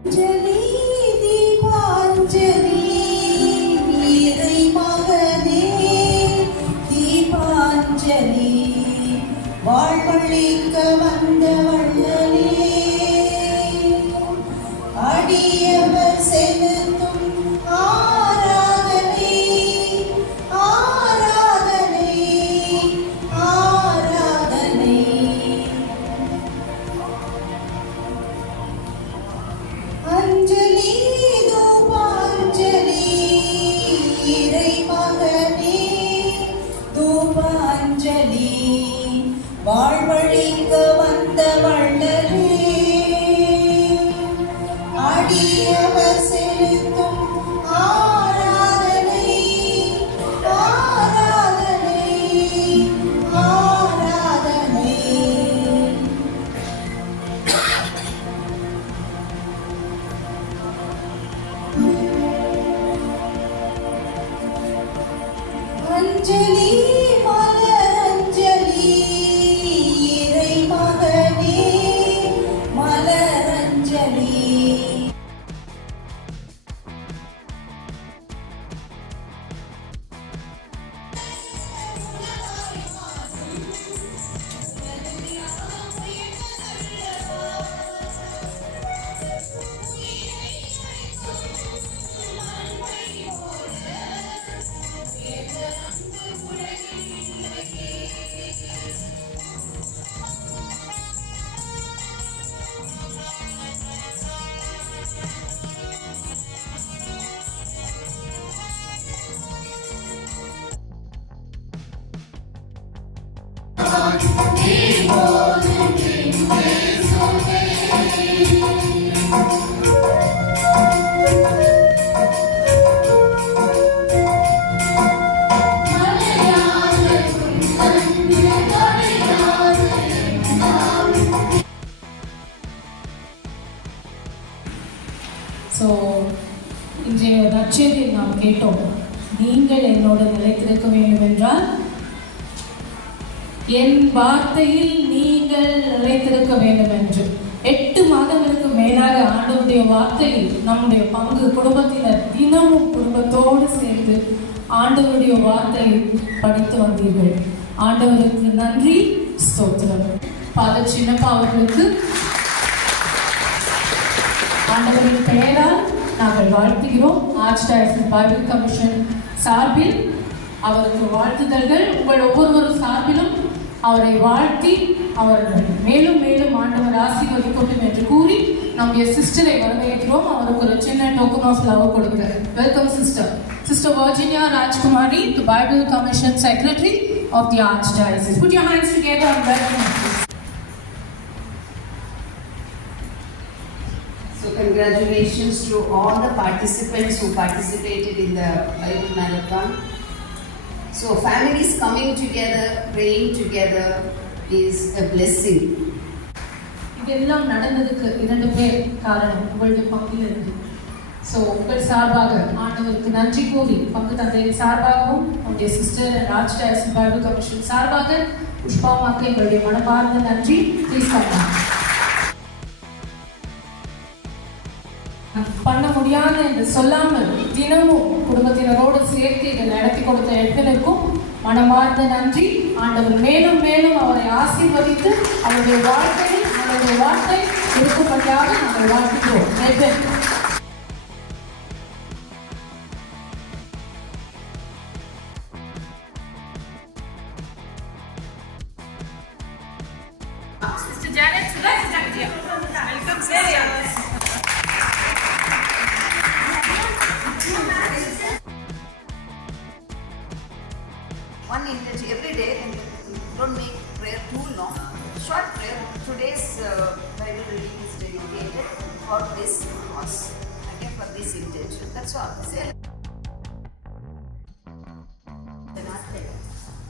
அஞ்சலி தீபாஞ்சலி இறை மகனே தீபாஞ்சலி வாழ்வழிக்க வந்த வள்ளலே அடியவர் செலுத்தும் ஆராதனை ஆராதனை ஆராதனை. அஞ்சலி தூபாஞ்சலி இறை மகனே தூபாஞ்சலி வாழ்வழிக்க வந்த வள்ளலே அடியவர் செலுத்தும் ஆராதனை ஆராதனை ஆராதனை. அஞ்சலி மலரஞ்சலி இறை மகனே மலரஞ்சலி. ஸோ இன்றைய நற்செய்தியில் நாம் கேட்டோம், நீங்கள் என்னோடு நிலைத்திருக்க வேண்டும் என்றால் என் வார்த்தையில் நீங்கள் நிலைத்திருக்க வேண்டும் என்று. 8 மாதங்களுக்கு மேலாக ஆண்டவருடைய வார்த்தையில் நம்முடைய பங்கு குடும்பத்தினர் தினமும் குடும்பத்தோடு சேர்ந்து ஆண்டவருடைய வார்த்தையை படித்து வந்தீர்கள். ஆண்டவருக்கு நன்றி, ஸ்தோத்திரம். ஃபாதர் சின்னப்பா அவர்களுக்கு ஆண்டவரின் பெயரால் நாங்கள் வாழ்த்துகிறோம். ஆர்ச் டயசிஸ் பைபிள் கமிஷன் சார்பில் அவருக்கு வாழ்த்துதல்கள். உங்கள் ஒவ்வொருவரும் சார்பிலும் அவரை வாழ்த்தி அவர்கள் மேலும் மேலும் ஆண்டவர் ஆசீர்வதிக்கட்டும் என்று கூறி நம்முடைய சிஸ்டரை வரவேற்கிறோம். அவருக்கு ஒரு சின்ன டோக்கன் ஆஃப் லவ் கொடுக்கிறார். Welcome sister. Sister Virginia Rajkumari, the Bible Commission Secretary of the Archdiocese. Put your hands together and welcome her. So congratulations to all the participants who participated in the Bible Marathon. So families coming together, praying together is a blessing. இதெல்லாம் நடந்ததுக்கு 2 பேர் காரணம், உங்களுடைய பங்கிலிருந்து. So உங்கள் சார்பாக ஆண்டவருக்கு நன்றி கூறி பங்கு தந்தையின் சார்பாகவும் நம்முடைய sister and arch diocese Bible commission சார்பாக புஷ்பாமாக்கு எங்களுடைய மனமார்ந்த நன்றி. ப்ளீஸ் பண்ண முடியாது என்று சொல்லாமல் தினமும் குடும்பத்தினரோடு சேர்த்து இதை நடத்தி கொடுத்த எட்வனுக்கும் மனமார்ந்த நன்றி. ஆண்டவர் மேலும் மேலும் அவரை ஆசீர்வதித்து அவருடைய வாழ்க்கையில் அவருடைய வார்த்தை இருக்கும்படியாக நாங்கள் வாழ்த்துகிறோம். Edwin Sister Janet, welcome sir. One intention every day, and don't make prayer too long. Short prayer. Today's Bible reading is dedicated for this cause. Again, for this intention. That's all. Say.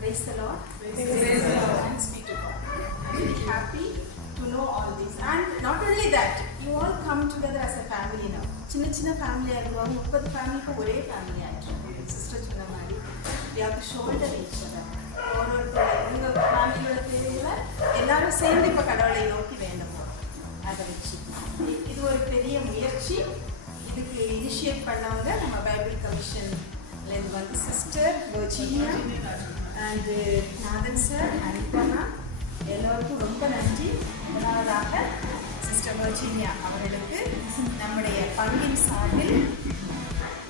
Praise the Lord. Praise the Lord. Thanks be to God. I'm very happy to know all this. And not only that, you all come together as a family now. சின்ன family ஆகிடுவாங்க. 30 ஃபேமிலிக்கு ஒரே family ஆகிடும். Sister சொன்ன மாதிரி we have to shoulder each other. உங்கள் ஃபேமிலியோட தேவைகளை எல்லாரும் சேர்ந்து இப்போ கடவுளை நோக்கி வேண்ட போகிறோம். அதை வச்சு இது ஒரு பெரிய முயற்சி. இனிஷியேட் பண்ணவங்க நம்ம பைபிள் கமிஷன்லேருந்து வந்து sister Virginia and Nathan sir Anitha எல்லோருக்கும் ரொம்ப நன்றி. முதலாவதாக சிஸ்டர் வர்ஜீனியா அவர்களுக்கு நம்முடைய பங்கின் சார்பில்,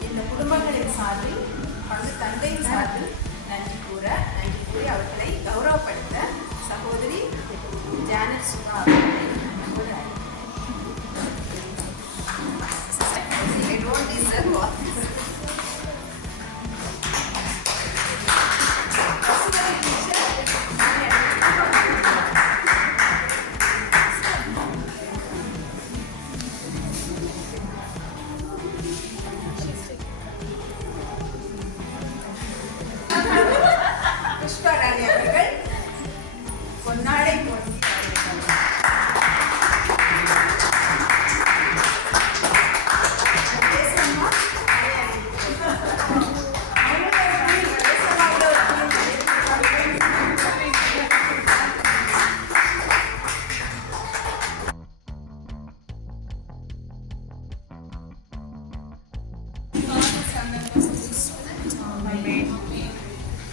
இந்த குடும்பங்களின் சார்பில், பங்கு தந்தையின் சார்பில் நன்றி கூறி அவர்களை கௌரவப்படுத்த சகோதரி ஜானட் சுகா அவர்களை அன்போடு I don't deserve what. Pushpa ராணி அவர்கள் பொன்னாடை போட்டி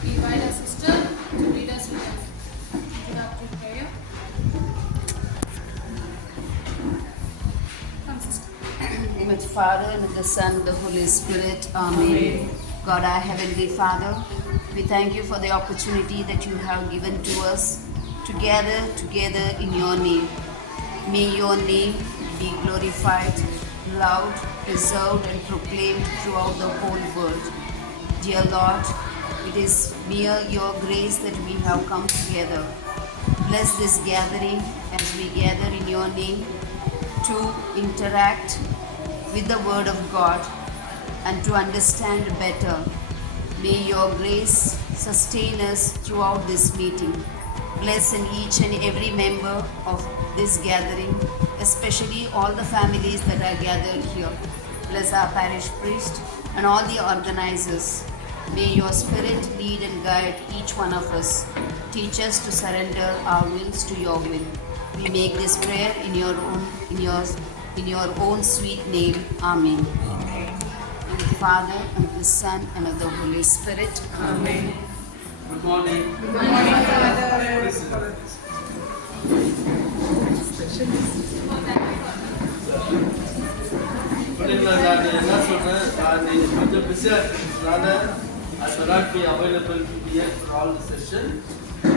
We invite our sister to lead us in the introductory prayer. Come, sister. In the name of the Father, and of the Son, and the Holy Spirit. Amen. God, our Heavenly Father, we thank you for the opportunity that you have given to us to gather together in your name. May your name be glorified, loved, preserved, and proclaimed throughout the whole world. Dear Lord, it is mere your grace that we have come together. Bless this gathering as we gather in your name to interact with the Word of God and to understand better. May your grace sustain us throughout this meeting. Bless in each and every member of this gathering, especially all the families that are gathered here. Bless our parish priest and all the organizers. May your Spirit lead and guide each one of us. Teach us to surrender our wills to your will. We make this prayer in your own sweet name. Amen. In the Father, and of the Son, and of the Holy Spirit. Amen. Good morning. Good morning, Father. நான் என்ன சொல்றேன், நான் கொஞ்சம் பிஸியா இருக்கிறதுனால I will not be available to be here for all the session.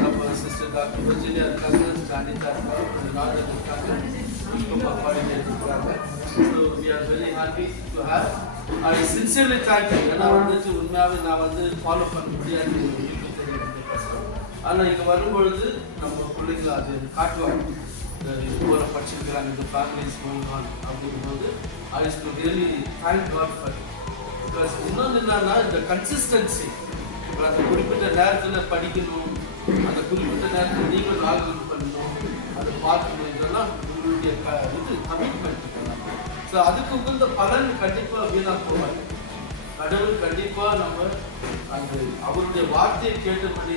நம்ம sister Dr. Virginia இருக்காங்க, Janita இருக்காங்க, Nadan இருக்காங்க, Pushpa Party இருக்காங்க. So we are very happy to have. I sincerely thank you. ஏன்னா வந்துட்டு உண்மையாவே நான் வந்து ஃபாலோ பண்ண முடியாது. ஆனால் இங்கே வரும்பொழுது நம்ம பிள்ளைகளை அது காட்டுவாங்க. போல படிச்சிருக்கிறாங்க, இந்த ஃபேமிலிஸ் மூலம் அப்படிங்கும்போது I used to really thank God for it. Because இன்னொன்று என்னன்னா இந்த கன்சிஸ்டன்சி. இப்போ அந்த குறிப்பிட்ட நேரத்தில் படிக்கணும், அந்த குறிப்பிட்ட நேரத்தில் நீங்கள் ஆர்கனைஸ் பண்ணணும், அதை பார்க்கணும், இதெல்லாம் உங்களுடைய இது கமிட்மெண்ட். ஸோ அதுக்கு உகந்த பலன் கண்டிப்பாக வீணாக போவாங்க. கடவுள் கண்டிப்பாக நம்ம அந்த அவருடைய வார்த்தையை கேட்டபடி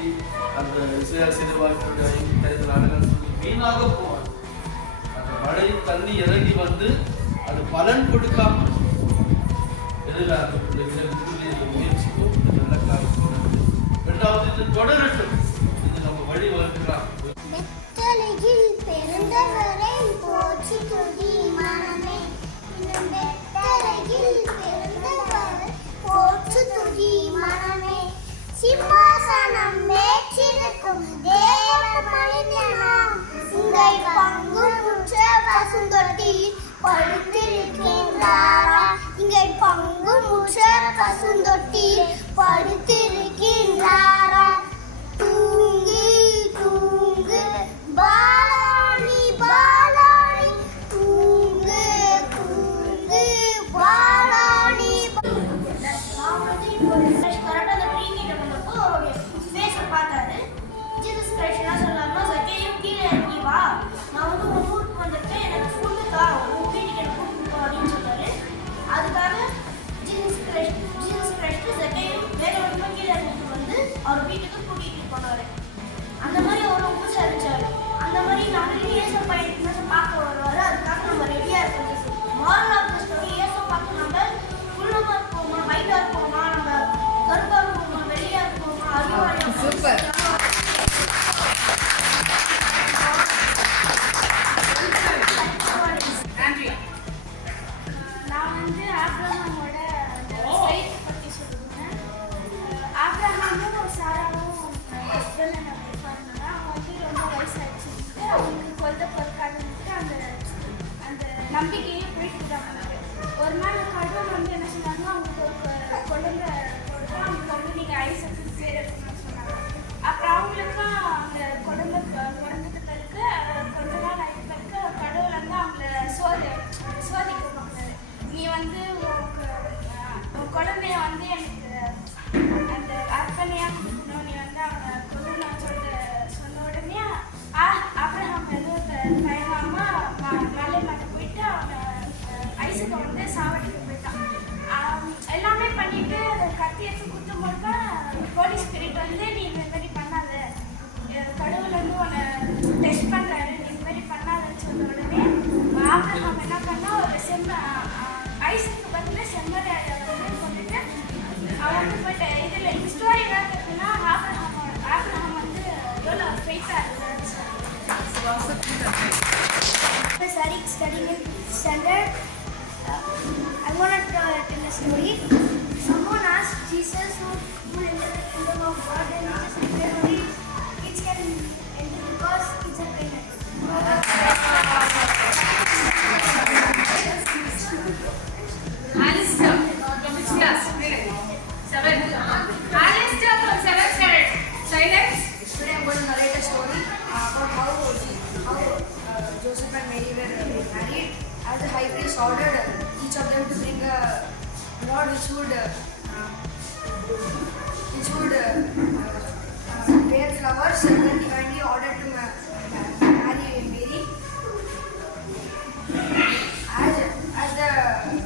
அந்த சிறு வார்த்தையுடைய நாடகம் வீணாக போவாங்க. அந்த மழை தண்ணி இறங்கி வந்து அது பலன் கொடுக்காம எதில் அந்த முயற்சிக்கும் நல்ல காரியம். இரண்டாவது இது தொடரட்டும், இது நம்ம வழி வருகிறான். வெத்தலையில் பிறந்தவரை போற்றி துதி மனமே, வெத்தலையில் பிறந்தவரை போற்றி துதி மனமே, சிம்மாசனம் மேற்றிருக்கும் தேவ மனிதனாம் உங்கள் பங்கு முற்ற பசுந்தொட்டியில் படுத்திருக்கின்றாரா, இங்கள் பங்கு முற்ற பசுந்தொட்டியில் படுத்திருக்கின்றாரா. தூங்கு தூங்கு பாலாணி பாலாணி, தூங்கு தூங்கு பாலாணி. நான் வந்து இப்போ கரெக்டாக அந்த ப்ரீமீட்டை வந்தப்போ அவருடைய ஃபேஸை பார்த்தாரு. ஜீசஸ் கிரைஸ்ட்லாம் சொல்லாமா, சக்கையும் கீழே இறங்கி வா, நான் வந்து உன் ஊருக்கு வந்துட்டு எனக்கு ஃபுட்டுக்கா உன் வீட்டுக்கு எனக்கு கூப்பிட்டு போ அப்படின்னு சொன்னாரு. அதுக்காக ஜீசஸ் கிரைஸ்ட் சக்கையும் வேக வேகமாக கீழே இறங்கிட்டு வந்து அவர் நம்பிக்கையும் போயிட்டு தான் பண்ணாரு. ஒரு நாள் கடவுள் வந்து என்ன சொன்னாங்கன்னா அவங்களுக்கு ஒரு குழந்தை கொடுத்தா அவங்களுக்கு வந்து நீங்கள் ஐசக்கு பேர் வைக்கணும்னு சொன்னாங்க. அப்புறம் அவங்களுக்கும் அந்த குழந்தை பிறந்ததுக்கு கொஞ்ச நாள் ஆகிட்டு கடவுள் வந்து அவங்கள சோதிக்க பார்க்குறாரு. நீ வந்து உன் குழந்தைய வந்து எனக்கு அந்த அர்ப்பணையாக கொடுக்கணும், நீ வந்து அவனை கொடுக்கணும்னு சொன்ன உடனே ஆபிரகாம் வந்து தயங்காம மலை மேலே போயிட்டு அவனை ஐசக்கை வந்து சாவடிக்க போயிட்டான். எல்லாமே பண்ணிட்டு கத்தி எடுத்து குத்தும்போது தான் ஹோலி ஸ்பிரிட் வந்து நீ இந்த மாதிரி பண்ணாத, கடவுள் வந்து உன்னை டெஸ்ட் பண்ணுறாரு, நீ இந்த மாதிரி பண்ணாதன்னு சொன்ன உடனே ஆபிரகாம் என்ன பண்ணா ஒரு ஐசக்கு பதில் செம்மறி வந்து கொண்டுட்டு அவன் வந்து போயிட்டு இதில் ஸ்டோரி என்ன இருக்குன்னா ஆபிரகாம் வந்து எவ்வளோ ஃபெய்ட்டாக இருந்தாரு. Studying in standard, I want to tell a story. Someone asked Jesus who will enter the kingdom of God, and Jesus declared only kids can enter because kids are pregnant. Alistair from which class? 7. Alistair from 7th standard. Silence. Today I'm going to narrate a story about how Joseph and Mary were married. As the high priest ordered each of them to bring a rod which would bear flowers, and then divinely ordered to marry Mary. As the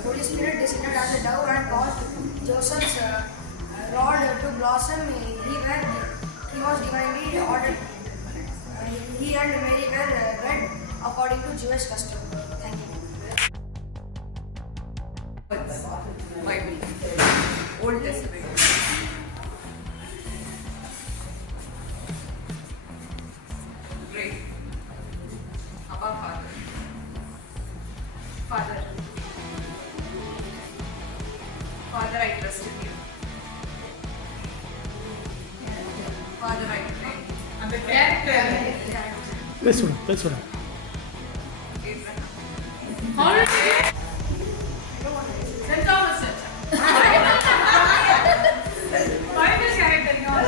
Holy Spirit descended as a dove and caused Joseph's rod to blossom, he was divinely ordered. He and Mary were wed according to Jewish custom. Thank you. Bible, Old Testament. Pray. Abba Father. Father. Father, I trust in you. Father, I pray. And the character. பேசுகிறேன் St. Thomas. Bible character, you know.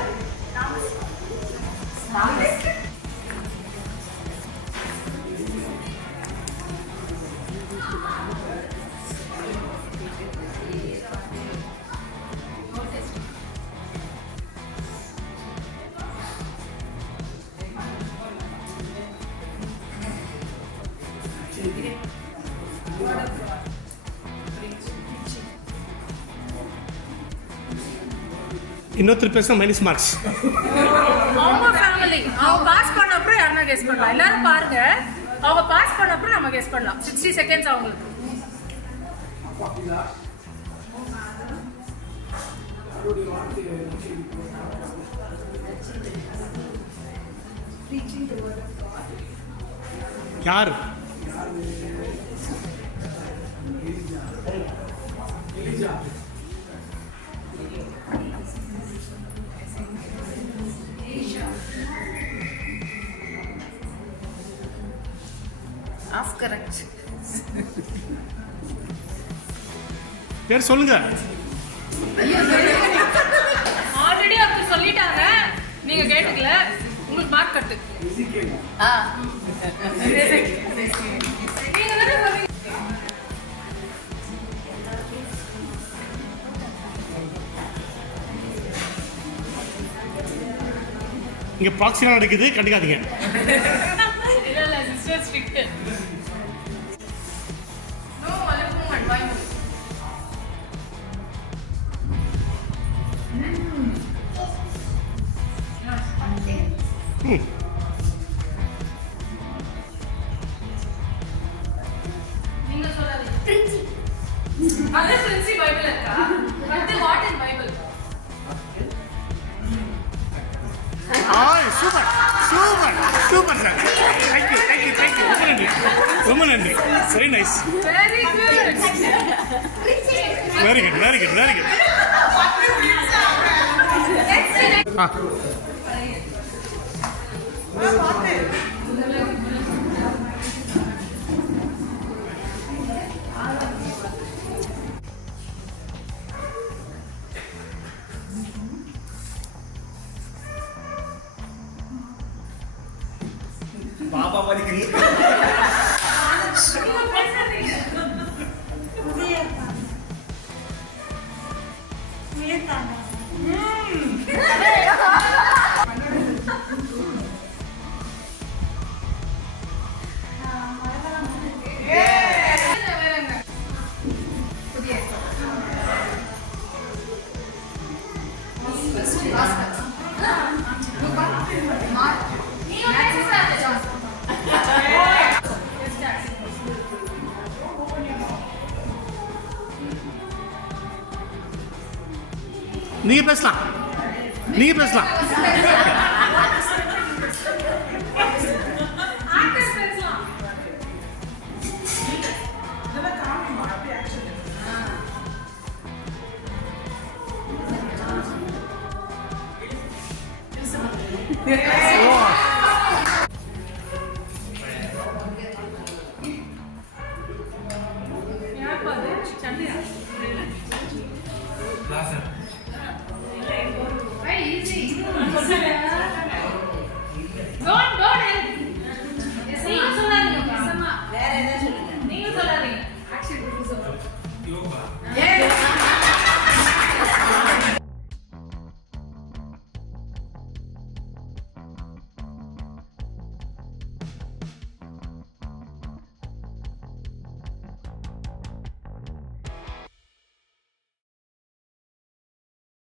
இன்னொருத்தர் பேச minus marks. அவங்க family அவங்க pass பண்ண அப்புறம் யாருன்னா guess பண்ணலாம். எல்லாரும் பாருங்க, அவங்க பாஸ் பண்ண அப்புறம் நம்ம கெஸ் பண்ணலாம். 60 seconds அவங்களுக்கு. யார்? Half correct. பேர் சொல்லுங்க. ஆல்ரெடி அவங்க சொல்லிட்டாங்க, நீங்க கேட்டுக்கல, உங்களுக்கு மார்க் கட்டு. நீங்க தானே சொல்றீங்க. இங்க ப்ராக்ஸிலாம் நடக்குது, கண்டுக்காதீங்க. இல்ல sister strict. No left movement, by move. நீங்க சொல்லாதீங்க. Princi. அதே பிரின்சி பைபிள் இருக்கா? But what in Bible? Super super super sir. Thank you thank you thank you. ரொம்ப நன்றி ரொம்ப நன்றி. Very nice. Very good. Very good very good very good. பாப்பா மாதிரி நீங்க பேசலாம். வேற என்ன சொல்லுங்க? நீங்க சொல்லாதீங்க. Action. Yeah.